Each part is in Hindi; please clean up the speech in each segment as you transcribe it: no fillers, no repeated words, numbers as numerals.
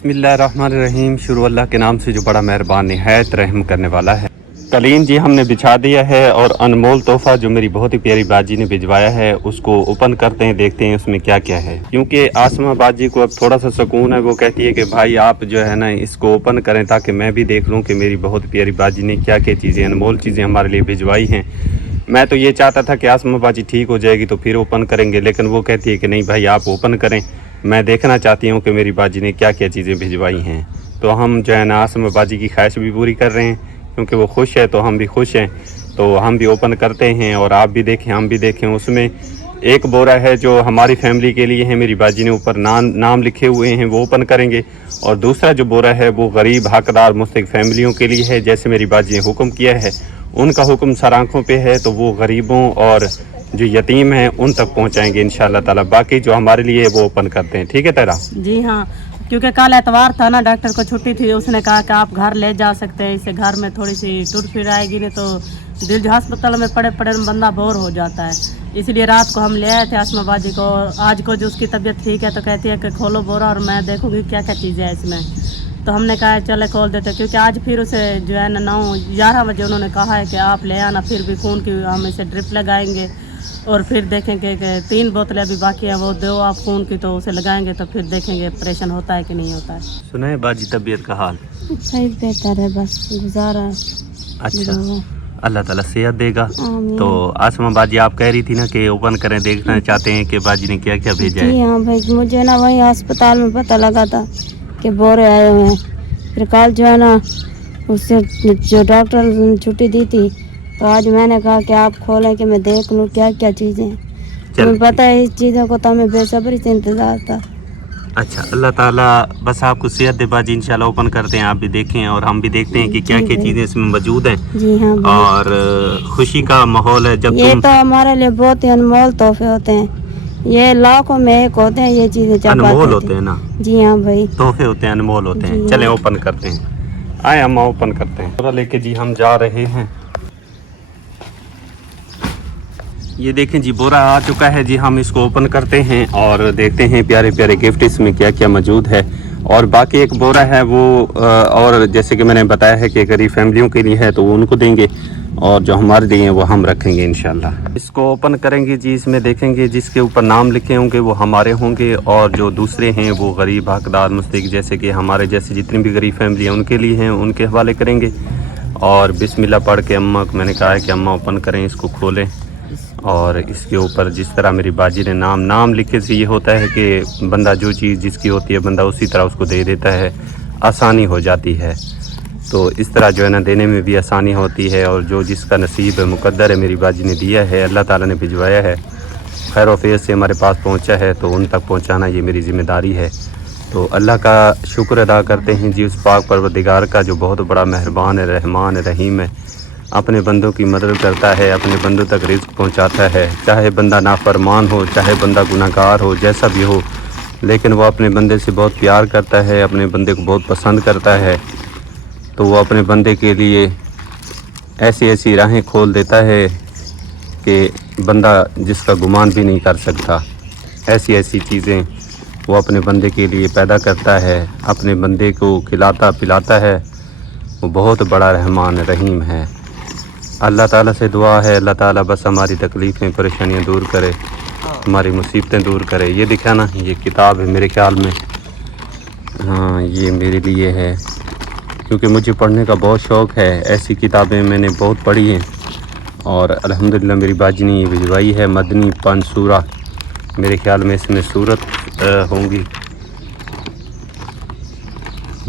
बिस्मिल्लाहिर्रहमानिर्रहीम। शुरू अल्लाह के नाम से जो बड़ा मेहरबान निहायत रहम करने वाला है। कलीन जी हमने बिछा दिया है और अनमोल तोहफ़ा जो मेरी बहुत ही प्यारी बाजी ने भिजवाया है उसको ओपन करते हैं, देखते हैं उसमें क्या क्या है। क्योंकि आसमा बाजी को अब थोड़ा सा सुकून है, वो कहती है कि भाई आप जो है ना इसको ओपन करें ताकि मैं भी देख लूँ कि मेरी बहुत प्यारी बाजी ने क्या क्या चीज़ें, अनमोल चीज़ें हमारे लिए भिजवाई हैं। मैं तो ये चाहता था कि आसमा बाजी ठीक हो जाएगी तो फिर ओपन करेंगे, लेकिन वो कहती है कि नहीं भाई आप ओपन करें, मैं देखना चाहती हूँ कि मेरी बाजी ने क्या क्या चीज़ें भिजवाई हैं। तो हम जो है ना आसमा बाजी की ख्वाहिश भी पूरी कर रहे हैं, क्योंकि वो खुश है तो हम भी खुश हैं। तो हम भी ओपन करते हैं और आप भी देखें, हम भी देखें। उसमें एक बोरा है जो हमारी फैमिली के लिए है, मेरी बाजी ने ऊपर नाम लिखे हुए हैं, वो ओपन करेंगे। और दूसरा जो बोरा है वो गरीब हकदार मुस्तहिक फैमिलियों के लिए है, जैसे मेरी बाजी ने हुक्म किया है, उनका हुक्म सर आँखों पे है, तो वो गरीबों और जो यतीम हैं उन तक पहुंचाएंगे इंशाल्लाह ताला। बाकी जो हमारे लिए वो ओपन करते हैं, ठीक है तेरा? जी हाँ, क्योंकि कल एतवार था ना, डॉक्टर को छुट्टी थी, उसने कहा कि आप घर ले जा सकते हैं, इससे घर में थोड़ी सी टूट फिर आएगी, नहीं तो दिल अस्पताल में पड़े पड़े बंदा बोर हो जाता है। इसलिए रात को हम ले आए थे आसमा बाजी को। आज को जो उसकी तबीयत ठीक है तो कहती है कि खोलो बोरा और मैं देखूँगी क्या क्या चीज़ें है इसमें। तो हमने कहा चले खोल देते, क्योंकि आज फिर उसे जो है ना 9-11 बजे उन्होंने कहा है कि आप ले आना, फिर भी खून की हम इसे ड्रिप लगाएंगे और फिर देखेंगे कि 3 बोतलें अभी बाकी हैं, वो दो आप खून की, तो उसे लगाएंगे तो फिर देखेंगे ऑपरेशन होता है कि नहीं होता है। सुनाए बाजी तबीयत का हाल? सही बेहतर है, बस गुजारा। अच्छा, अल्लाह ताला सेहत देगा। तो आसमा बाजी आप कह रही थी ना कि ओपन करें, देखना चाहते हैं कि बाजी ने क्या क्या भेजा है। हाँ भाई, मुझे ना वही अस्पताल में पता लगा था कि बोरे आए हुए हैं। फिर कल जो है ना उससे जो डॉक्टर छुट्टी दी थी, तो आज मैंने कहा कि आप खोलें कि मैं देख लूँ क्या क्या चीज़ें हैं। तुम्हें पता है इस चीज़ों को तो हमें बेसब्री से इंतज़ार था। अच्छा, अल्लाह ताला बस आपको सेहत दे बाजी। इंशाल्लाह ओपन करते हैं, आप भी देखें और हम भी देखते हैं कि क्या क्या चीज़ें इसमें मौजूद हैं। जी हाँ, और खुशी का माहौल है जब ये तो हमारे लिए बहुत ही अनमोल तोहफे होते हैं, ये लाखों में एक होते हैं ये चीज़ें। अनमोल होते हैं ना? जी हाँ भाई, तोहफे होते हैं, अनमोल होते हैं। चलें ओपन करते हैं, आए हम ओपन करते हैं। पूरा लेके जी हम जा रहे हैं। ये देखें जी बोरा आ चुका है जी, हम इसको ओपन करते हैं और देखते हैं प्यारे प्यारे गिफ्ट इसमें क्या क्या मौजूद है। और बाकी एक बोरा है वो और जैसे कि मैंने बताया है कि गरीब फैमिलियों के लिए है तो वो उनको देंगे, और जो हमारे लिए हैं वो हम रखेंगे इंशाल्लाह। इसको ओपन करेंगे जी, इसमें देखेंगे जिसके ऊपर नाम लिखे होंगे वो हमारे होंगे, और जो दूसरे हैं वो गरीब हकदार मुस्तहिक, जैसे कि हमारे जैसे जितनी भी गरीब फैमिली हैं उनके लिए हैं, उनके हवाले करेंगे। और बिस्मिल्लाह पढ़ के अम्मा को मैंने कहा है कि अम्मा ओपन करें, इसको खोलें। और इसके ऊपर जिस तरह मेरी बाजी ने नाम लिखे से ये होता है कि बंदा जो चीज़ जिसकी होती है बंदा उसी तरह उसको दे देता है, आसानी हो जाती है। तो इस तरह जो है ना देने में भी आसानी होती है, और जो जिसका नसीब है मुकद्दर है मेरी बाजी ने दिया है, अल्लाह ताला ने भिजवाया है, खैर वफ़ेज़ से हमारे पास पहुंचा है, तो उन तक पहुंचाना ये मेरी ज़िम्मेदारी है। तो अल्लाह का शुक्र अदा करते हैं जी उस पाक परवरदिगार का जो बहुत बड़ा मेहरबान है, रहमान है, रहीम है, अपने बंदों की मदद करता है, अपने बंदों तक रिज़्क़ पहुंचाता है। चाहे बंदा नाफरमान हो, चाहे बंदा गुनाहगार हो, जैसा भी हो, लेकिन वो अपने बंदे से बहुत प्यार करता है, अपने बंदे को बहुत पसंद करता है। तो वो अपने बंदे के लिए ऐसी ऐसी राहें खोल देता है कि बंदा जिसका गुमान भी नहीं कर सकता। ऐसी ऐसी चीज़ें वो अपने बंदे के लिए पैदा करता है, अपने बंदे को खिलाता पिलाता है। वो बहुत बड़ा रहमान रहीम है। अल्लाह ताला से दुआ है, अल्लाह ताला बस हमारी तकलीफ़ें परेशानियां दूर करे, हमारी मुसीबतें दूर करे। ये दिखा ना, ये किताब है मेरे ख्याल में, हाँ ये मेरे लिए है, क्योंकि मुझे पढ़ने का बहुत शौक़ है। ऐसी किताबें मैंने बहुत पढ़ी हैं और अल्हम्दुलिल्लाह मेरी बाजी ने ये भिजवाई है। मदनी 5 सूरा, मेरे ख्याल में इसमें सूरत होंगी।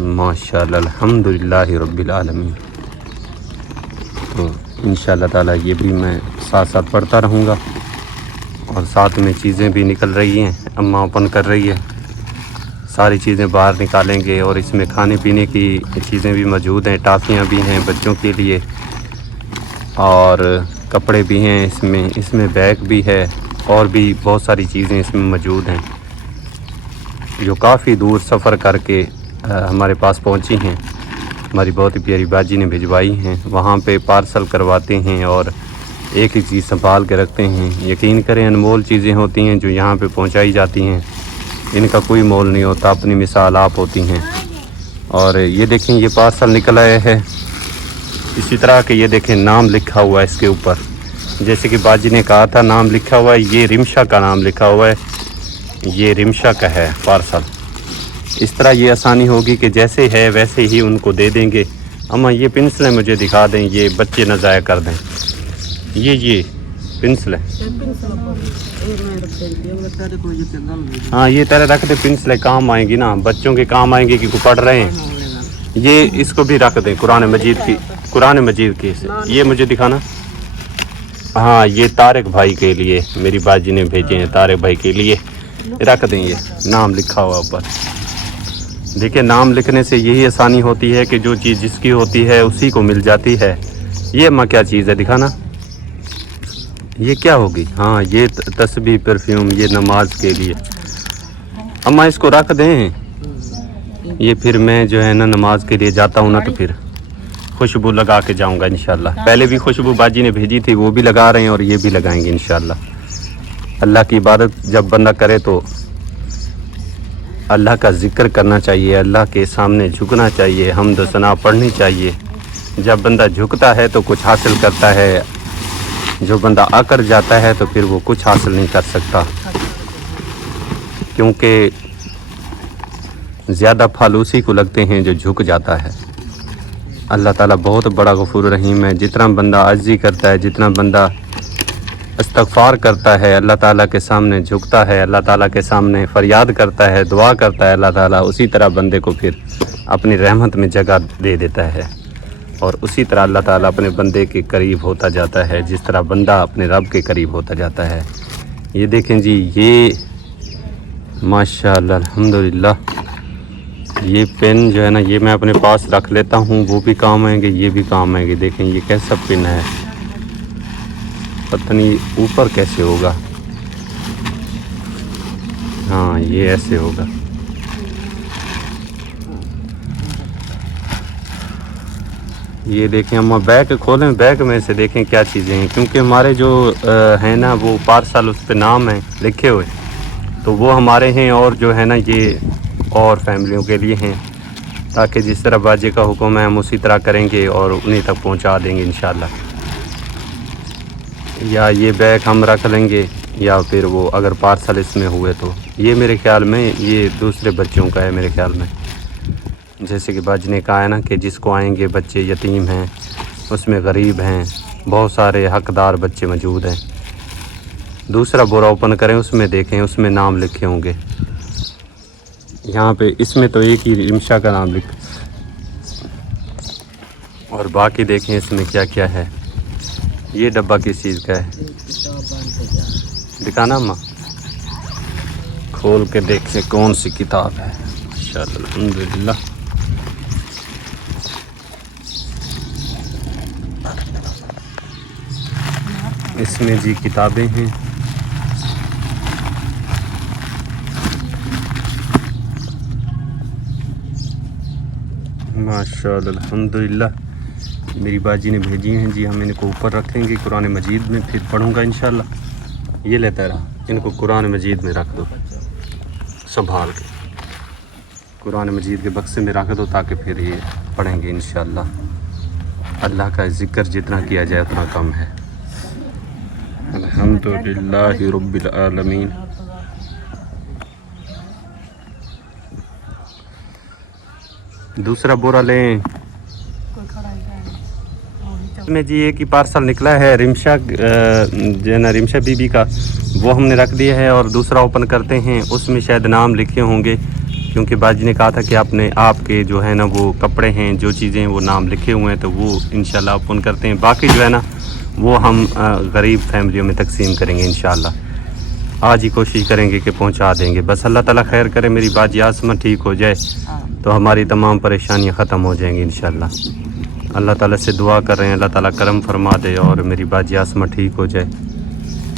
माशाअल्लाह, अल्हम्दुलिल्लाह रब्बिल आलमीन। तो इंशाअल्लाह ताला ये भी मैं साथ साथ पढ़ता रहूँगा, और साथ में चीज़ें भी निकल रही हैं, अम्मा ओपन कर रही है, सारी चीज़ें बाहर निकालेंगे। और इसमें खाने पीने की चीज़ें भी मौजूद हैं, टाफ़ियाँ भी हैं बच्चों के लिए, और कपड़े भी हैं इसमें बैग भी है, और भी बहुत सारी चीज़ें इसमें मौजूद हैं जो काफ़ी दूर सफ़र करके हमारे पास पहुंची हैं। हमारी बहुत ही प्यारी बाजी ने भिजवाई हैं, वहाँ पे पार्सल करवाते हैं और एक ही चीज़ संभाल के रखते हैं। यकीन करें अनमोल चीज़ें होती हैं जो यहाँ पे पहुँचाई जाती हैं, इनका कोई मोल नहीं होता, अपनी मिसाल आप होती हैं। और ये देखें ये पार्सल निकल आया है इसी तरह के। ये देखें नाम लिखा हुआ है इसके ऊपर, जैसे कि बाजी ने कहा था नाम लिखा हुआ है। ये रिमशा का नाम लिखा हुआ है, ये रिमशा का है पार्सल। इस तरह ये आसानी होगी कि जैसे है वैसे ही उनको दे देंगे। अम्मा ये पेंसिलें मुझे दिखा दें, ये बच्चे न ज़ाया कर दें। ये पेंसिलें, हाँ ये तरह रख दे, पेंसिलें काम आएंगी ना, बच्चों के काम आएंगी कि पढ़ रहे हैं। ये इसको भी रख दें, कुरान मजीद की ये मुझे दिखाना। हाँ ये तारिक भाई के लिए मेरी बाजी ने भेजे हैं, तारिक भाई के लिए रख दें। ये नाम लिखा हुआ ऊपर। देखिए नाम लिखने से यही आसानी होती है कि जो चीज़ जिसकी होती है उसी को मिल जाती है। ये अम्मा क्या चीज़ है दिखाना, ये क्या होगी? हाँ ये तस्बीह परफ्यूम, ये नमाज के लिए। अम्मा इसको रख दें, ये फिर मैं जो है ना नमाज के लिए जाता हूँ ना तो फिर खुशबू लगा के जाऊँगा इंशाल्लाह। पहले भी खुशबू बाजी ने भेजी थी, वो भी लगा रहे हैं और ये भी लगाएंगे इंशाल्लाह। अल्लाह की इबादत जब बंदा करे तो अल्लाह का ज़िक्र करना चाहिए, अल्लाह के सामने झुकना चाहिए, हम्द सना पढ़नी चाहिए। जब बंदा झुकता है तो कुछ हासिल करता है, जो बंदा आकर जाता है तो फिर वो कुछ हासिल नहीं कर सकता, क्योंकि ज़्यादा फल उसी को लगते हैं जो झुक जाता है। अल्लाह ताला बहुत बड़ा गफूर रहीम है। जितना बंदा आजिज़ी करता है, जितना बंदा इस्तग़फ़ार करता है, अल्लाह ताला के सामने झुकता है, अल्लाह ताला के सामने फ़रियाद करता है, दुआ करता है, अल्लाह ताला उसी तरह बंदे को फिर अपनी रहमत में जगह दे देता है और उसी तरह अल्लाह ताला अपने बंदे के करीब होता जाता है, जिस तरह बंदा अपने रब के करीब होता जाता है। ये देखें जी, ये माशाअल्लाह अल्हम्दुलिल्लाह, ये पेन जो है ना ये मैं अपने पास रख लेता हूँ, वो भी काम आएंगे, ये भी काम आएंगे। देखें ये कैसा पेन है, पता नहीं ऊपर कैसे होगा। हाँ ये ऐसे होगा। ये देखें अम्मा, बैग खोलें, बैग में से देखें क्या चीज़ें हैं, क्योंकि हमारे जो है ना वो पार्सल उस पे नाम है लिखे हुए, तो वो हमारे हैं और जो है ना ये और फैमिलियों के लिए हैं, ताकि जिस तरह बाजी का हुक्म है हम उसी तरह करेंगे और उन्हीं तक पहुंचा देंगे इंशाल्लाह। या ये बैग हम रख लेंगे या फिर वो अगर पार्सल इसमें हुए तो ये मेरे ख्याल में ये दूसरे बच्चों का है मेरे ख्याल में। जैसे कि बाजी ने कहा है ना कि जिसको आएंगे बच्चे यतीम हैं, उसमें गरीब हैं, बहुत सारे हकदार बच्चे मौजूद हैं। दूसरा बोरा ओपन करें, उसमें देखें, उसमें नाम लिखे होंगे। यहाँ पे इसमें तो एक ही रिमशा का नाम लिखा, और बाकी देखें इसमें क्या क्या है। ये डब्बा किस चीज़ का है दिखाना अम्मा, खोल के देख से कौन सी किताब है। माशाअल्लाह अल्हम्दुलिल्लाह। इसमें जी किताबें हैं। माशाअल्लाह अल्हम्दुलिल्लाह, मेरी बाजी ने भेजी हैं जी, हम इनको ऊपर रखेंगे कुरान मजीद में, फिर पढ़ूंगा इंशाल्लाह। ये लेता रहा, इनको कुरान मजीद में रख दो, संभाल के कुरान मजीद के बक्से में रख दो, ताकि फिर ये पढ़ेंगे इंशाल्लाह। अल्लाह का ज़िक्र जितना किया जाए उतना कम है। अल्हम्दुलिल्लाहि रब्बिल आलमीन। दूसरा बोरा लें। इसमें जी एक ही पार्सल निकला है रिमशा जो है ना रिमशा बीबी का, वो हमने रख दिया है। और दूसरा ओपन करते हैं, उसमें शायद नाम लिखे होंगे, क्योंकि बाजी ने कहा था कि आपके जो है ना वो कपड़े हैं, जो चीज़ें वो नाम लिखे हुए हैं, तो वो इंशाल्लाह ओपन करते हैं। बाकी जो है ना वो हम गरीब फैमिलियों में तकसीम करेंगे इंशाल्लाह। आज ही कोशिश करेंगे कि पहुंचा देंगे। बस अल्लाह ताला खैर करे, मेरी बाजी आसमा ठीक हो जाए तो हमारी तमाम परेशानियां ख़त्म हो जाएंगी इंशाल्लाह। अल्लाह ताला से दुआ कर रहे हैं, अल्लाह ताला करम फरमा दे और मेरी बाजी आसमा ठीक हो जाए।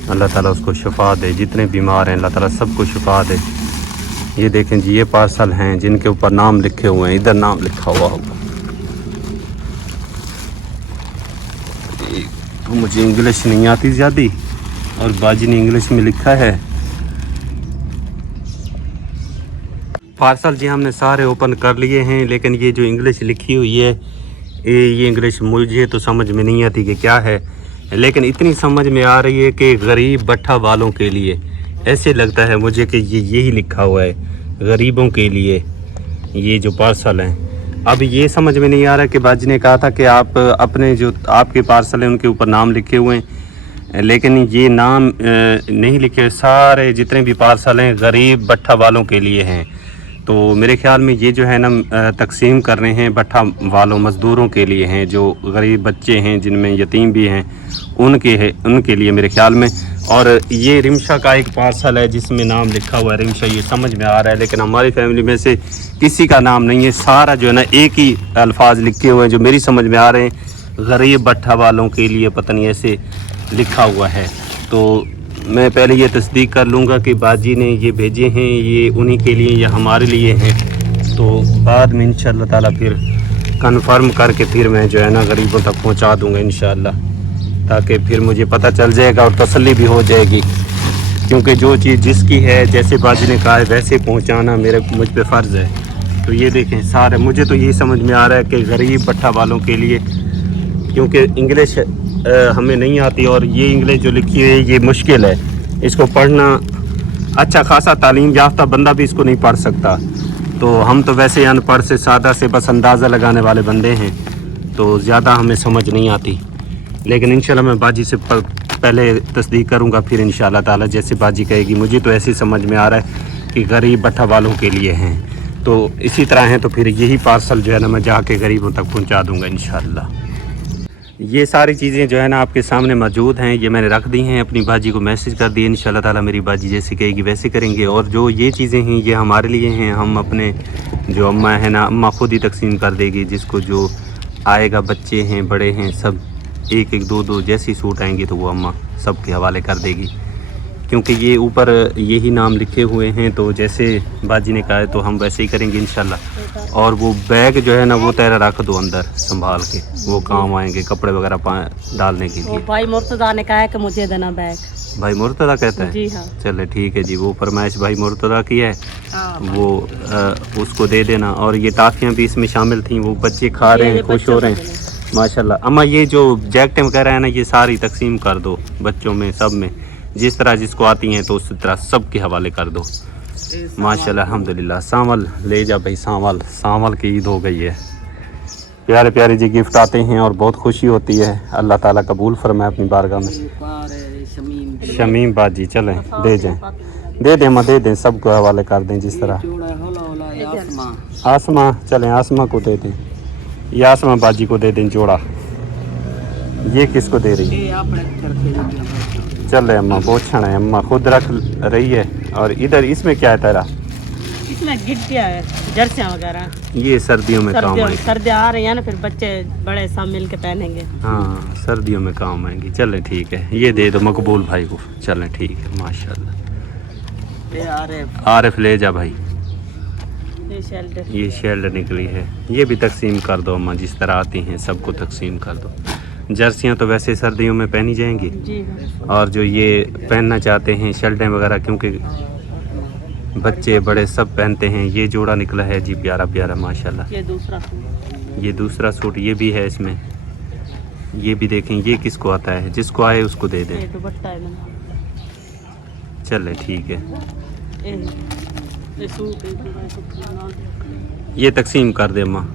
अल्लाह ताला उसको शिफा दे, जितने बीमार हैं अल्लाह ताला सबको शिफा दे। ये देखें जी, ये पार्सल हैं जिनके ऊपर नाम लिखे हुए हैं, इधर नाम लिखा हुआ होगा। तो मुझे इंग्लिश नहीं आती ज़्यादा, और बाजी ने इंग्लिश में लिखा है पार्सल जी हमने सारे ओपन कर लिए हैं, लेकिन ये जो इंग्लिश लिखी हुई है ये इंग्लिश मुझे तो समझ में नहीं आती कि क्या है, लेकिन इतनी समझ में आ रही है कि गरीब भट्ठा वालों के लिए। ऐसे लगता है मुझे कि ये यही लिखा हुआ है, गरीबों के लिए ये जो पार्सल हैं। अब ये समझ में नहीं आ रहा कि बाजी ने कहा था कि आप अपने जो आपके पार्सल हैं उनके ऊपर नाम लिखे हुए हैं, लेकिन ये नाम नहीं लिखे। सारे जितने भी पार्सल हैं गरीब भट्ठा वालों के लिए हैं। तो मेरे ख्याल में ये जो है ना तकसीम कर रहे हैं भट्ठा वालों मज़दूरों के लिए हैं, जो गरीब बच्चे हैं जिनमें यतीम भी हैं उनके लिए मेरे ख्याल में। और ये रिमशा का एक पार्सल है जिसमें नाम लिखा हुआ है रिमशा, ये समझ में आ रहा है, लेकिन हमारी फैमिली में से किसी का नाम नहीं है। सारा जो है ना एक ही अल्फाज लिखे हुए हैं जो मेरी समझ में आ रहे हैं, गरीब भट्ठा वालों के लिए पता नहीं ऐसे लिखा हुआ है। तो मैं पहले ये तस्दीक कर लूँगा कि बाजी ने ये भेजे हैं ये उन्हीं के लिए या हमारे लिए हैं, तो बाद में इंशाअल्लाह ताला फिर कंफर्म करके फिर मैं जो है ना गरीबों तक पहुंचा दूंगा इंशाअल्लाह, ताकि फिर मुझे पता चल जाएगा और तसल्ली भी हो जाएगी। क्योंकि जो चीज़ जिसकी है, जैसे बाजी ने कहा है वैसे पहुंचाना मुझ पे फ़र्ज़ है। तो ये देखें सारे, मुझे तो ये समझ में आ रहा है कि गरीब भट्ठा वालों के लिए, क्योंकि इंग्लिश हमें नहीं आती और ये इंग्लिश जो लिखी है ये मुश्किल है, इसको पढ़ना अच्छा खासा तालीम याफ्ता बंदा भी इसको नहीं पढ़ सकता। तो हम तो वैसे अनपढ़ से सादा से बस अंदाज़ा लगाने वाले बंदे हैं, तो ज़्यादा हमें समझ नहीं आती। लेकिन इंशाल्लाह मैं बाजी से पहले तस्दीक करूंगा, फिर इंशाल्लाह ताला जैसे बाजी कहेगी। मुझे तो ऐसे समझ में आ रहा है कि गरीब भट्ठा वालों के लिए हैं, तो इसी तरह हैं। तो फिर यही पार्सल जो है ना मैं जाके गरीबों तक पहुंचा दूंगा इंशाल्लाह। ये सारी चीज़ें जो है ना आपके सामने मौजूद हैं, ये मैंने रख दी हैं, अपनी बाजी को मैसेज कर दी। इंशाल्लाह ताला मेरी बाजी जैसे कहेगी वैसे करेंगे। और जो ये चीज़ें हैं ये हमारे लिए हैं, हम अपने जो अम्मा है ना, अम्मा खुद ही तकसीम कर देगी, जिसको जो आएगा, बच्चे हैं बड़े हैं सब, एक एक दो जैसी सूट आएंगे तो वो अम्मा सब के हवाले कर देगी। क्योंकि ये ऊपर यही नाम लिखे हुए हैं, तो जैसे बाजी ने कहा है तो हम वैसे ही करेंगे इंशाल्लाह। और वो बैग जो है ना वो तेरा रख दो अंदर संभाल के, वो काम आएंगे कपड़े वगैरह डालने के लिए। भाई मुर्तज़ा ने कहा है कि मुझे देना बैग। भाई मुर्तज़ा कहता है? जी हाँ। चले ठीक है जी, वो फरमाइश भाई मुर्तज़ा की है, वो उसको दे देना। और ये टाफियाँ भी इसमें शामिल थी, वो बच्चे खा रहे हैं, खुश हो रहे हैं माशाल्लाह। अम्मा ये जो जैकेटें वगैरह है ना ये सारी तकसीम कर दो बच्चों में, सब में, जिस तरह जिसको आती हैं तो उस तरह सब के हवाले कर दो माशाल्लाह अल्हम्दुलिल्लाह। सांवल ले जा भाई, सांवल की ईद हो गई है। प्यारे प्यारे जी गिफ्ट आते हैं और बहुत खुशी होती है। अल्लाह ताला कबूल फरमाए अपनी बारगाह में। शमीम बाजी चलें दे जाएं, दे दें अम्मा, दे दें, सबको हवाले कर दें जिस तरह। आसमा चलें, आसमा को दे दें, ये आसमा बाजी को दे दें जोड़ा। ये किसको दे रही है? चल रहे अम्मा, बहुत क्षण है, अम्मा खुद रख रही है। और इधर इसमें क्या है तेरा? इसमें गिट्टियाँ है, जर्सियाँ वगैरह। ये सर्दियों में काम आएंगी, सर्दियाँ आ रही है ना, फिर बच्चे बड़े सब मिल के पहनेंगे। हाँ सर्दियों में काम आएंगी। चले ठीक है, ये दे दो मकबूल भाई को। चले ठीक है माशाल्लाह। आरिफ ले जा भाई, ये शेल्डर निकली है, ये भी तकसीम कर दो अम्मा, जिस तरह आती हैं सबको तकसीम कर दो। जर्सियाँ तो वैसे सर्दियों में पहनी जाएंगी जी। और जो ये पहनना चाहते हैं शर्टें वगैरह, क्योंकि बच्चे बड़े सब पहनते हैं। ये जोड़ा निकला है जी प्यारा प्यारा माशाल्लाह। ये दूसरा सूट ये भी है इसमें, ये भी देखें। ये किसको आता है? जिसको आए उसको दे दें। चले ठीक है, ये तकसीम कर दे अम्मा।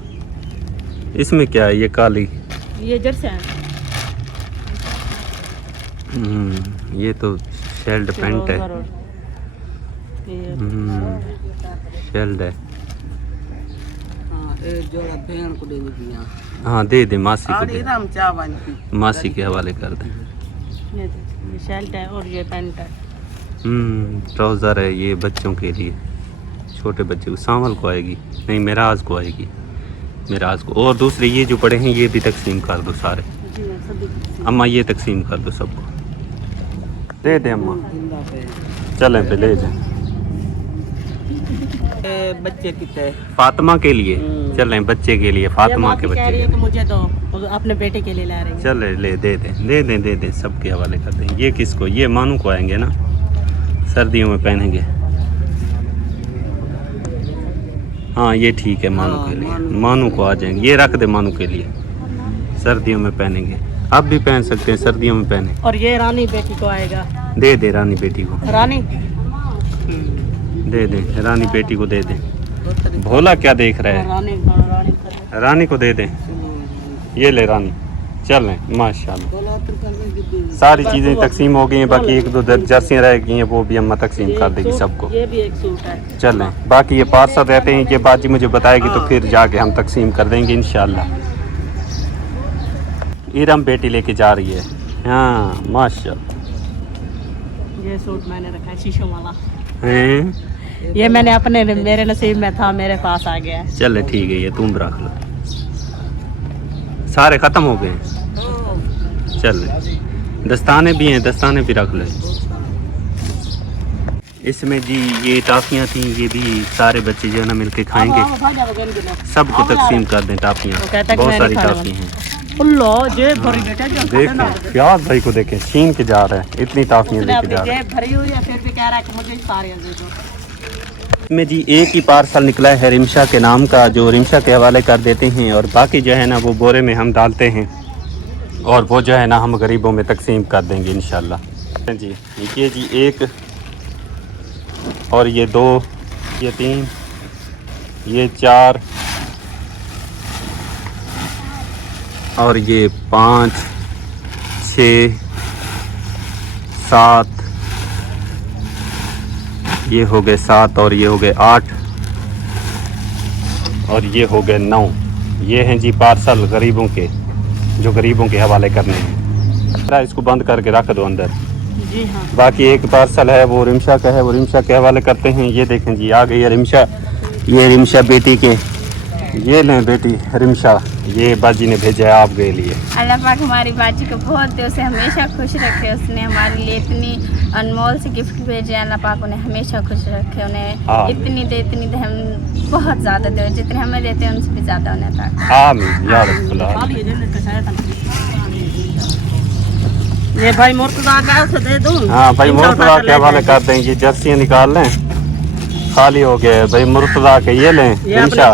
इसमें क्या है? ये काली, ये जर्सी है। ये तो शेल्ड पेंट है। शेल्ड है। हाँ दे दे मासी को दे, मासी के हवाले कर दे। ये शर्ट है और ये पैंट है। ट्राउज़र है, ये बच्चों के लिए, छोटे बच्चे को। सांवल को आएगी नहीं, मेराज को आएगी, मेराज को। और दूसरे ये जो पड़े हैं ये भी तकसीम कर दो सारे अम्मा, ये तकसीम कर दो सबको, दे दे अम्मा। चलें पे ले जाए बच्चे कितने? फातिमा के लिए। चलें बच्चे के लिए, फातिमा के बच्चे के लिए। मुझे दो, अपने बेटे के लिए ला रहे हैं। चले ले दे दें सबके हवाले कर दें। ये किसको? ये मानू को आएंगे ना, सर्दियों में पहनेंगे। हाँ ये ठीक है मानू के लिए, मानू को आ जाएंगे। ये रख दे मानू के लिए, सर्दियों में पहनेंगे। आप भी पहन सकते हैं, सर्दियों में पहने। और ये रानी बेटी को आएगा। दे दे रानी बेटी को, रानी दे दे रानी बेटी को दे दे। भोला क्या देख रहा है, रानी को दे दे। ये ले रानी, चल रहे माशाल्लाह। सारी चीज़ें तकसीम हो गई हैं, बाकी एक दो जर्सियाँ रह गई हैं, वो भी अम्मा तकसीम कर देगी सबको। ये भी एक सूट है। चल रहे बाकी ये पार्सल रहते हैं, ये बाजी मुझे बताएगी तो फिर जाके हम तकसीम कर देंगे इंशाल्लाह। इरम बेटी लेके जा रही है। हाँ माशाल्लाह। ये सूट मैंने रखा है शीशों वाला, हैं? ये मैंने अपने मेरे नसीब में था, मेरे पास आ गया है। चल ठीक है, ये तुम रख लो। सारे ख़त्म हो गए। चल दस्ताने भी हैं, दस्ताने भी रख ले। इसमें जी ये टाफियाँ थी, ये भी सारे बच्चे जो है ना मिलके खाएंगे। सबको तकसीम कर दें टाफियाँ, बहुत सारी टाफी हैं। देखें प्याज भाई को, देखें छीन के जा रहा है, इतनी टाफियाँ लेके जा रहा है। में जी एक ही पार्सल निकला है रिमशा के नाम का, जो रिमशा के हवाले कर देते हैं, और बाकी जो है ना वो बोरे में हम डालते हैं, और वो जो है ना हम गरीबों में तकसीम कर देंगे इंशाल्लाह। जी ये जी एक, और ये दो, ये तीन, ये चार, और ये 5 6 7, ये हो गए 7, और ये हो गए 8, और ये हो गए 9। ये हैं जी पार्सल गरीबों के, जो गरीबों के हवाले करने हैं। इसको बंद करके रख दो अंदर। जी हाँ। बाकी एक पार्सल है वो रिमशा का है, वो रिमशा के हवाले करते हैं। ये देखें जी आ गई है रिमशा, ये रिमशा बेटी के, ये लें बेटी रिमशा, ये बाजी ने भेजा है आपके लिए। अल्लाह पाक हमारी बाजी को बहुत दे, उसे हमेशा खुश रखे। उसने हमारे लिए इतनी अनमोल से गिफ्ट भेजे, अल्लाह पाक उन्हें हमेशा खुश रखे। उन्हें इतनी दे हम बहुत ज़्यादा दे, जितने हमें देते हैं उनसे भी ज़्यादा उन्हें था। आमीन या रब्बुल आमीन। ये भाई मुर्तजा का उसे दे दूं। हाँ भाई मुर्तजा के हवाले कर देंगे। जर्सियाँ निकाल लें, खाली हो गए भाई मुर्तजा के। ये लें रिमशा,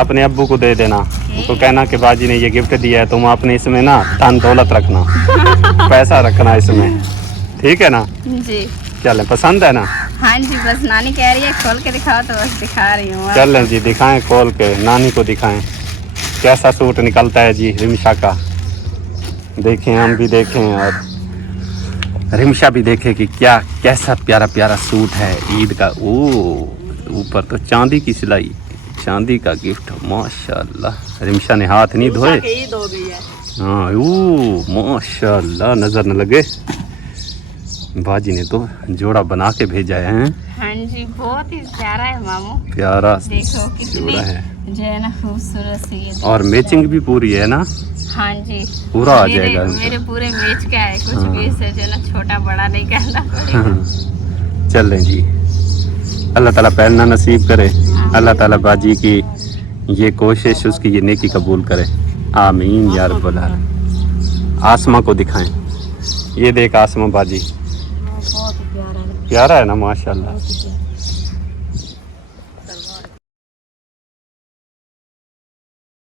अपने अब्बू को दे देना, तो कहना कि बाजी ने ये गिफ्ट दिया है, तुम अपने इसमें ना धन दौलत रखना, पैसा रखना इसमें, ठीक है ना जी। चलें, पसंद है ना? हाँ जी, बस नानी कह रही है खोल के दिखाओ, तो बस दिखा रही हूँ। चलें जी, दिखाएं खोल के, नानी को दिखाएं कैसा सूट निकलता है जी रिमशा का। देखें, हम भी देखें और रिमशा भी देखे कि क्या कैसा प्यारा प्यारा सूट है ईद का। ओ ऊपर तो चांदी की सिलाई, चांदी का गिफ्ट माशाल्लाह। रिमशा ने हाथ नहीं धोए। ईद हो गई है। हाँ ओ माशाल्लाह, नजर न लगे। बाजी ने तो जोड़ा बना के भेजा है। हाँ जी, बहुत ही प्यारा है मामू, प्यारा देखो कितनी जोड़ा है, जो है ना खूबसूरत सी है। और मैचिंग भी पूरी है ना, हाँ जी पूरा आ जाएगा। मेरे पूरे मैच का है, कुछ भी इसे जो है ना छोटा बड़ा नहीं करना पड़ेगा। चल रहे जी, अल्लाह ताला पहनना नसीब करे, अल्लाह ताला बाजी की ये कोशिश, उसकी ये नेकी कबूल करे, आमीन या रब्बल आलमीन। आसमां को दिखाएं, ये देख आसमां बाजी, बहुत प्यारा है। प्यारा है ना माशाल्लाह।